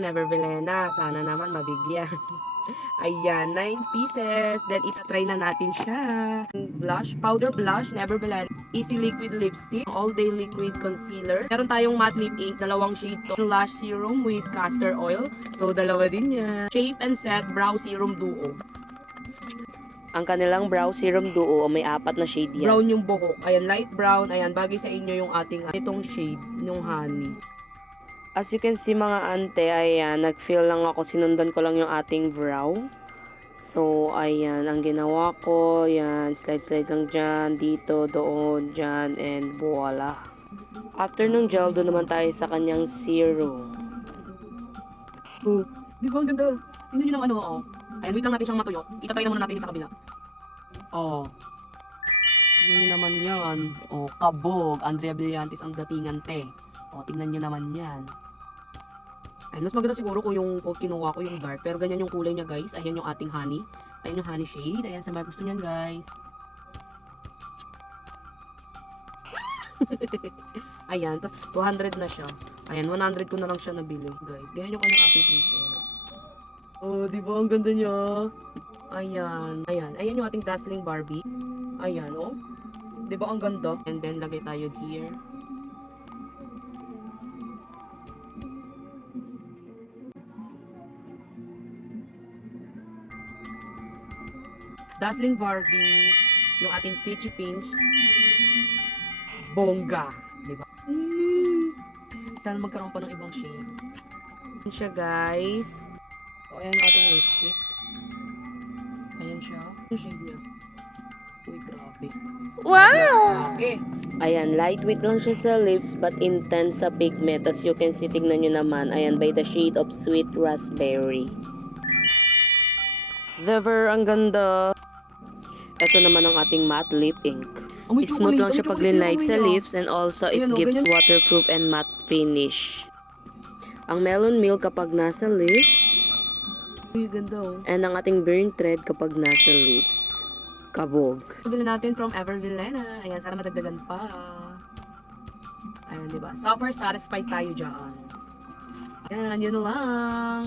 Never Velena, sana naman mabigyan. Ayan, 9 pieces. Then, try na natin siya. Blush, powder blush, Never Velena. Easy Liquid Lipstick, All Day Liquid Concealer. Meron tayong matte lip ink, dalawang shade to. Lash Serum with castor oil. So, dalawa din yan. Shape and Set Brow Serum Duo. Ang kanilang brow serum duo, may 4 na shade yan. Brown yung buhok. Ayan, light brown. Ayan, bagay sa inyo yung ating itong shade, yung honey. As you can see mga ante, ayan, nag-fill lang ako, sinundan ko lang yung ating brow. So, ayan, ang ginawa ko, ayan, slide-slide lang dyan, dito, doon, dyan, and voila. After nung gel, doon naman tayo sa kanyang serum. Oh, di ba ang ganda? Tingnan nyo ng ano, oh. Ayan, wait lang natin siyang matuyo. Itatry na muna natin yung sa kabila. Oh. Tingnan nyo naman yan. Oh, kabog. Andrea Brillantes ang datingan, te. Oh, tingnan nyo naman yan. Ayun, mas maganda siguro kung yung kinuha ko yung dark. Pero ganyan yung kulay niya, guys. Ayan yung ating honey. Ayan yung honey shade. Ayan, sa mga gusto niyan, guys. Ayan, tapos 200 na siya. Ayan, 100 ko na lang siya nabili, guys. Ganyan yung kanyang applicator. Oh, di ba? Ang ganda niya. Ayan. Ayan. Ayan yung ating dazzling Barbie. Ayan, oh. Di ba ang ganda? And then, lagay tayo here. Dazzling Barbie, yung ating peachy pinch, bongga, di ba? Sana magkaroon pa ng ibang shade. Ayan siya, guys. So, ayan yung ating lipstick. Ayan siya. Yung shade niya. Uy, grabe. Wow! Grabe. Ayan, lightweight lang siya sa lips but intense sa pigment. As you can see, tignan nyo naman, ayan, by the shade of Sweet Raspberry. Never, ang ganda. Ito naman ang ating matte lip ink. May Smooth lang siya chocolate, pag-linite sa amoy niya. lips and also it Ayan, oh, gives ganyan. waterproof and matte finish. Ang melon milk kapag nasa lips Uy, ganda, oh. and ang ating burn thread kapag nasa lips. Kabog. Bili natin from Ever Villena. Ayan, sana madagdagan pa. Ayan, di ba? Suffer satisfied tayo dyan. Ayan, yun na lang.